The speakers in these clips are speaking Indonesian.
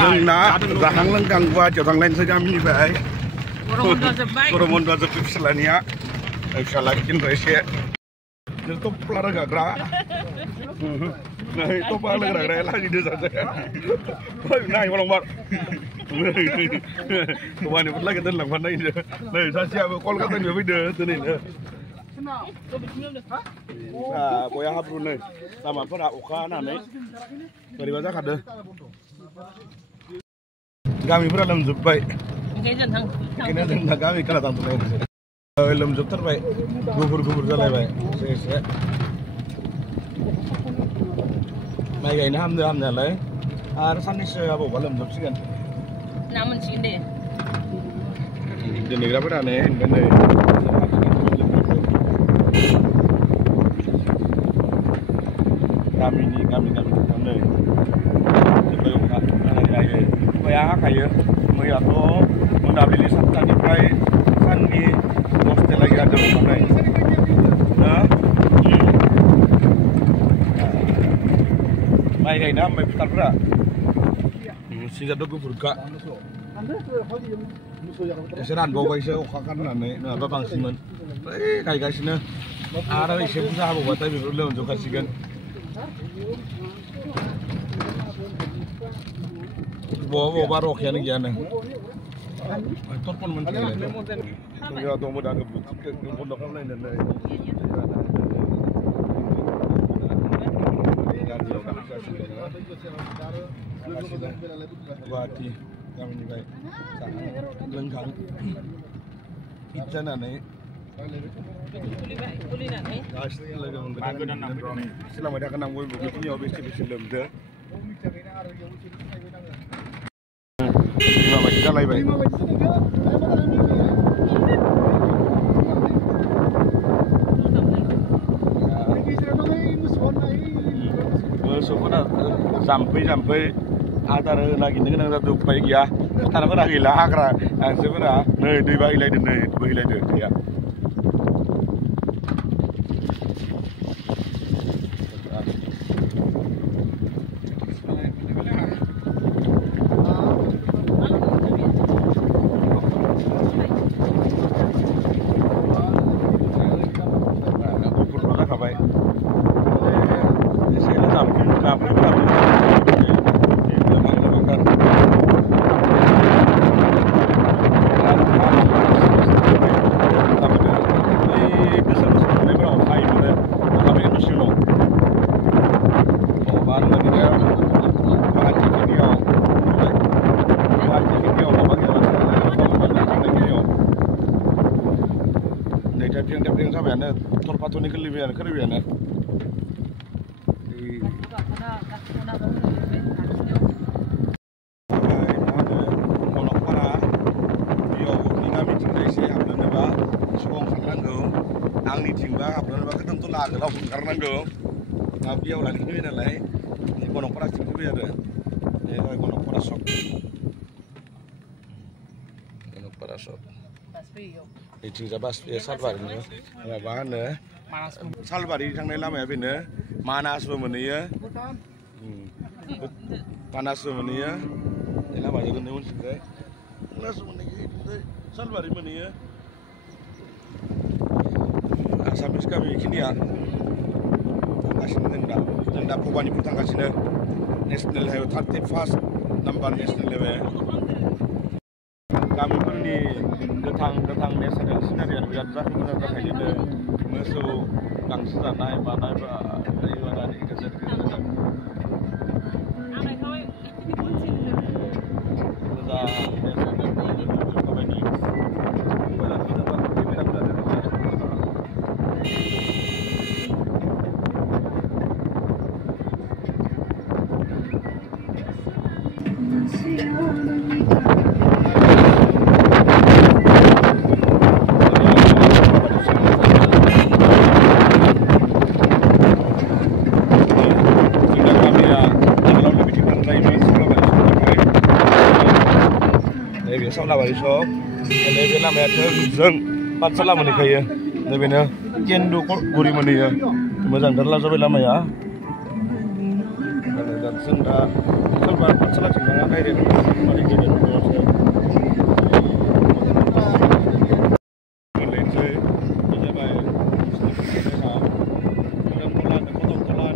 Nah, zahang lengkang gua jodang lain segami baik. Koromon dua zepip selania. Salakin rese. Itu pelara gagra. Nah, itu pelara gagra lagi dia saja. Nah, orang bar. Kemana pun lagi tu lang pandai dia. Nah, saya siapa call kata dia video tu ni. Nah, boya habru ni. Sama pun aku kan ni. Dari mana kada? Kami pun dalam zubai. Kena tentang kami kalau tentang tu. Dalam zub terbaik. Gubur jalan baik. Saya. Mai gay ni ham jalan. Sana saya apa dalam zub sih kan? Namun sih deh. Di negara mana ni? Mana? Kami ni. Bayang kaya, maya tu mendapili sabta di prai sani hostel lagi ada orang. Nah, mai gay nam mai putar pura. Sehingga dogu burka. Seran bawa isa okakan nane, na babang siman. Kaya sini, ada isa pun sah bawa tapi belum juga sigan. Bawa barok yang ni jangan. Terpon menteri. Ya, tu muda ngebut. Pondok apa lain dan lain. Wati kami ni baik. Lengkang. Pizza nane. Boleh nak ni? Selama dia kena mui begitu ni habis lemda. Lima baju dah baik. Sekolah sampai ada lagi dengan satu baik ya. Tanah pun lagi lah akra. Sebenarnya, ni dua hilai dia. Ya. Yang sampai ane torpatu ni kelebihan. Angni tingba, apa nama kita tu lagu lah pun karena go. Tapi awal lagi ni nalai, ni konon peras tinggi biar ada. Ni konon peras sok. Konon peras sok. Ini jabas salbar ni, apa ni? Salbar ini sang nelam ya bina. Manas bermani ya. Panas bermani ya. Nelam aja kan nemun sih. Panas bermani ya. Salbar ini bermani ya. Sampai kami kini ya. Kasih tenda perubahan di putang kasih national highway 31st number national highway. Kami pun ni datang national scenario yang biar dah kita dah kaji ni masuk gangster naik mana ni kerja. Salah balik so, ini bila mereka zeng, pat salah mana kaya, ini bila jendu guri mana ya, macam terlalu sampai lama ya, dan senda, Coba salah jangan air ini. Mari kita terus. Malaysia, ini baik. Kita mulai dengan potong telur.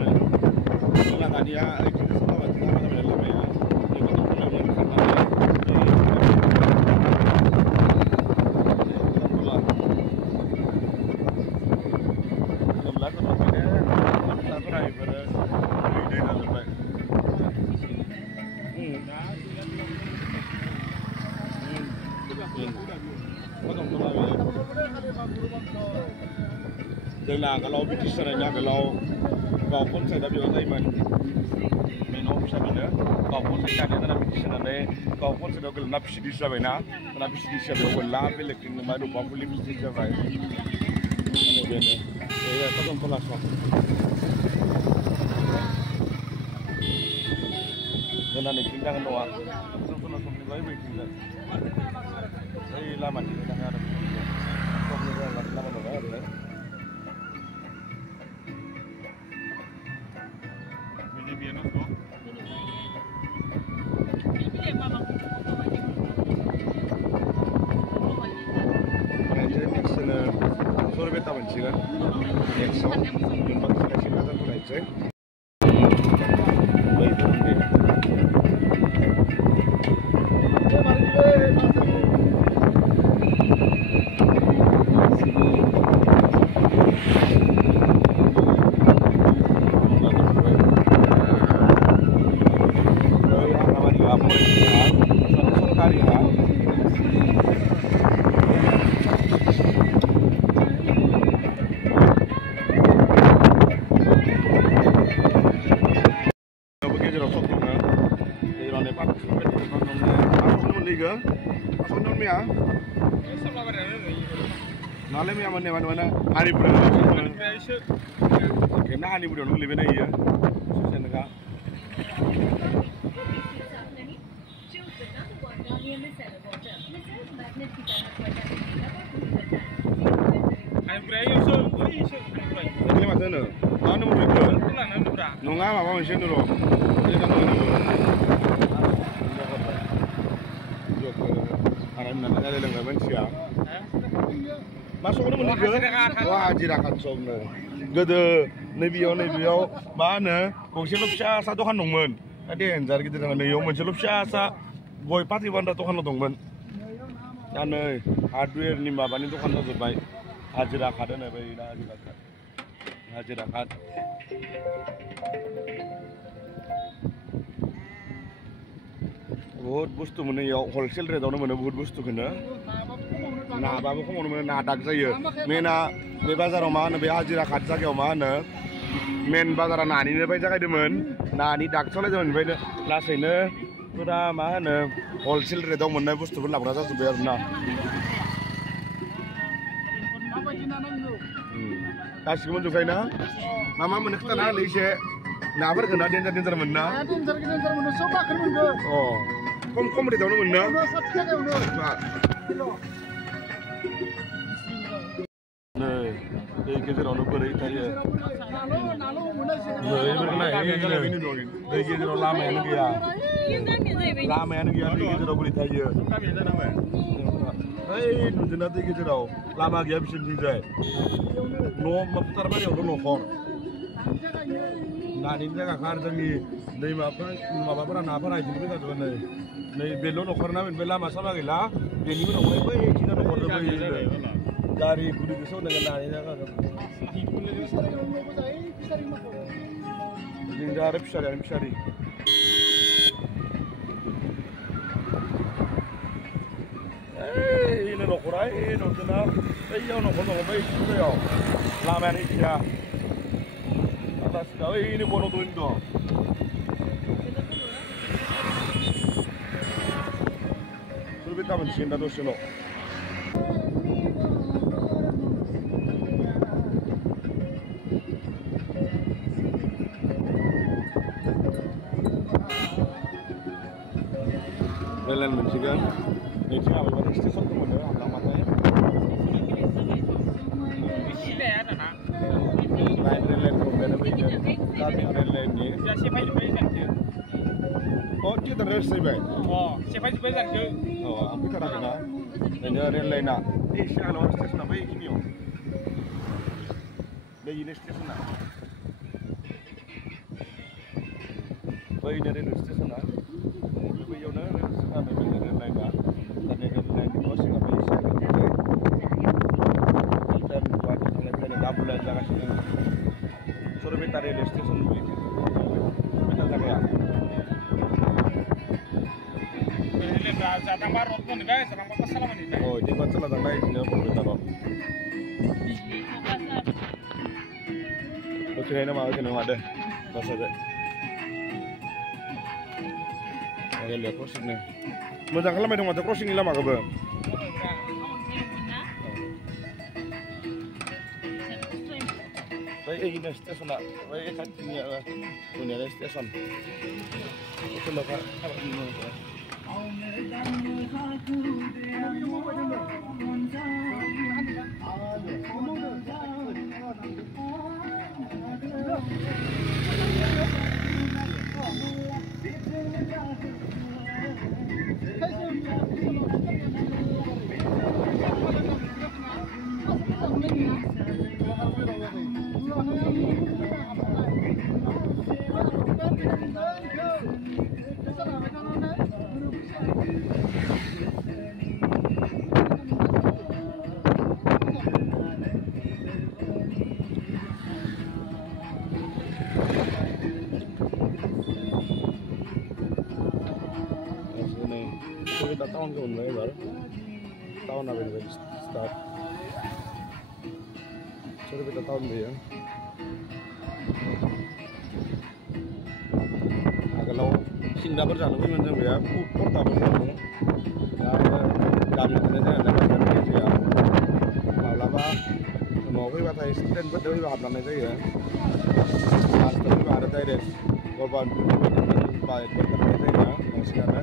Telur tadi ya, itu semua kita ada dalam ya. Ini potong telur yang kita ada. Đây là cái lô British này nha, cái lô vào con sẽ đã biểu đây mình không sao nữa vào con sẽ chạy đến là British này đây vào con sẽ đâu cái là British vậy nè là British vậy còn lá với lại cái máy đồ bóng với British vậy này bên này đây là các con là sao nên là này chính đang nấu con là không lấy về chính đây là mặt thì đang ăn không như là làm đồ đó đấy. Kan? Exo, jumpa kita silakan mulai cek. Nalim yang mana hari bulan kena hari bulan lebih benar ya susah negak ini macam mana? Mana mungkin tu? Nunga apa macam tu loh? Ini kan nunga tu. Jok, anak nak ada dengan manusia. Masuk ni mana? Wah, jirakan somna. Gede, nebiyo mana? Kongsi lupsa satu kan dongmen. Tadi enjar kita dengan nebiyo macam lupsa sa boy pati banda tu kan dongmen. Ane, hardware ni bapak ni tu kan tu baik. Hajirakan ada baik, hajirakan. बहुत बुस्तु मोनो याव होलसेल रेटआवनो मोनो बहुत बुस्तु खोनो नाबाबो खमावनो मोनो ना दाग जायो मेना बे बाजाराव मा होनो बे हाजिरा खाट जायगायाव मा होनो मेन बाजारा नानिनिफ्राय जागायदोंमोन नानि दाग सालायदोंमोन ओमफ्राय लासैनो पुरा मा होनो होलसेल रेटआव मोननाय बुस्तुफोर लाबोग्रा जाजोब्बाय आरोना गासिबो मोनजोबखायो ना मा मा मोनो खोन्थाना होलै एसे नाफोरखौ ना डेन्जार मोनो ना डेन्जार मोनो सब बाखोन मोनगोन अ खम रेटआवनो मोनो ना 60 थाखायावनो नै दै गेजेरावनो बोरै थायो दै गेजेराव लामायानो गैया दै गेजेराव बोरै थायो ओइ नुदोंना दै गेजेराव लामा गैया बिसोरनिथिंजाय न' फोथारबारियावल' न'खर नानि जायगाखौ आरो जोंनि माबाफोरा नाफोरा बिदिनो फैखाजोबो नै बेल' न'खर ना बेनिफ्राय लामा सामा गैला बेनि उनावहाय बै खिना न'खर गारि गुरिजों सौनांगोन नानि जायगाखौ जों दा आरो फिसारि ini nokora ini nokona iya nokona bai sudah lama ni dia atas kau ini bono tu indo sudah kita mencium dah seno Belen mencium ini apa baru stesen tu mana apa matanya? Ini ada nak? Lain tu beda beda. Kami ada lain ni. Siapa yang main main ni? Oh, dia terus sih, Bay. Oh, siapa juga kan ke? Oh, aku tak ada nak. Ini rel lain nak. Ini siapa stesen apa ini yo? Ini stesen nak. Bay ini rel stesen nak. Bay yo nak rel stesen nak. Bay rel lain nak. Tadi rel lain di crossing apa siapa kita? Kita buat kita double aja kasih. Suruh beta rel stesen beli. Beta tak ya. Datang baru pun guys, orang apa salah ni? Oh, dia baca lah tanggai dia berbeda loh. Macam ni nama macam ada, masa ada. Agak lihat crossing ni. Macam kalau macam macam crossing ni lama ke ber? Baik, ini stesen nak. Baik, kan ini apa? Punya stesen. Itu lah kalau ini. Kita tahun ke mana baru? Tahun apa ini start? Sorry kita tahun dia. Kalau Singapura berjalan pun macam dia, pupur tak berjalan. Kami kena jalan lepas dari dia. Kalau apa, mau kita batai student betul juga apa saja ya. Master juga ada tadi. Korban baik betul saja, masih ada.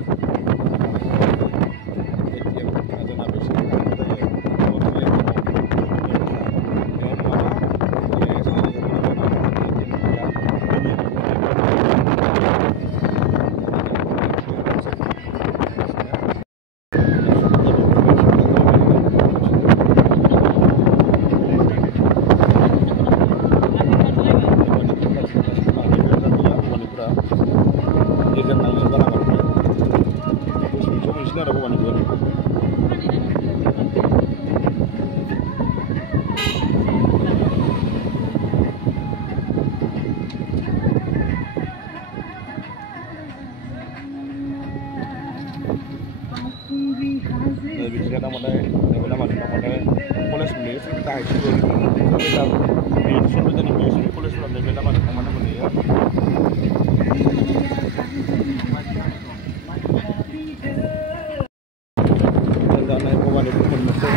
Bicara nama polis ni, kita high school, kita di polis orang ni nama ni ya. Kita naik kawan itu pun macam.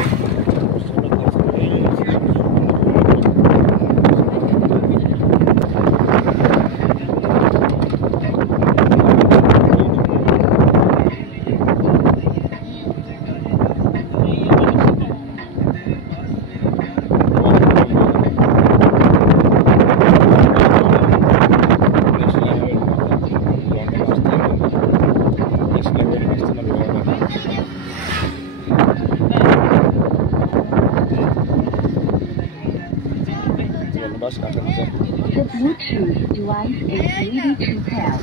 The Bluetooth device is ready to pair.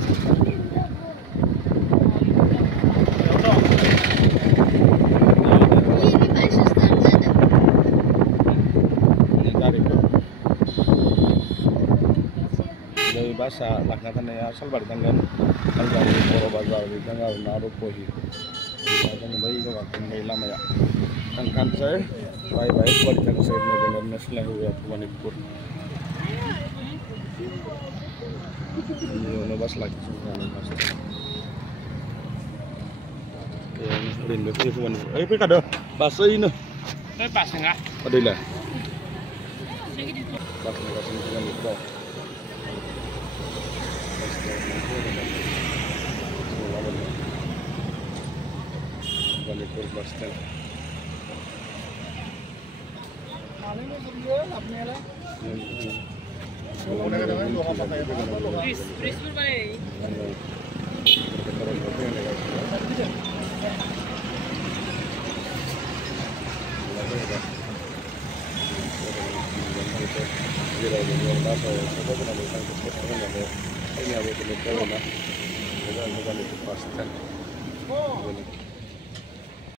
Dari bahasa laknatan ya asal balik tanggal Poro Bazar di tanggal Narupohi. Tanggal bayi itu akan lama ya. Tangkan saya baik-baik balik tanggal saya dengan nasional ya Manipur. Ini nabas lagi semua nabas. Yang rindu itu pun. Pergi kada bahasa ini. Bahasa enggak? Adalah. Bahasa dengan itu. Manipur bus stand. Chris, Chris berbalik. terus ini guys. Ini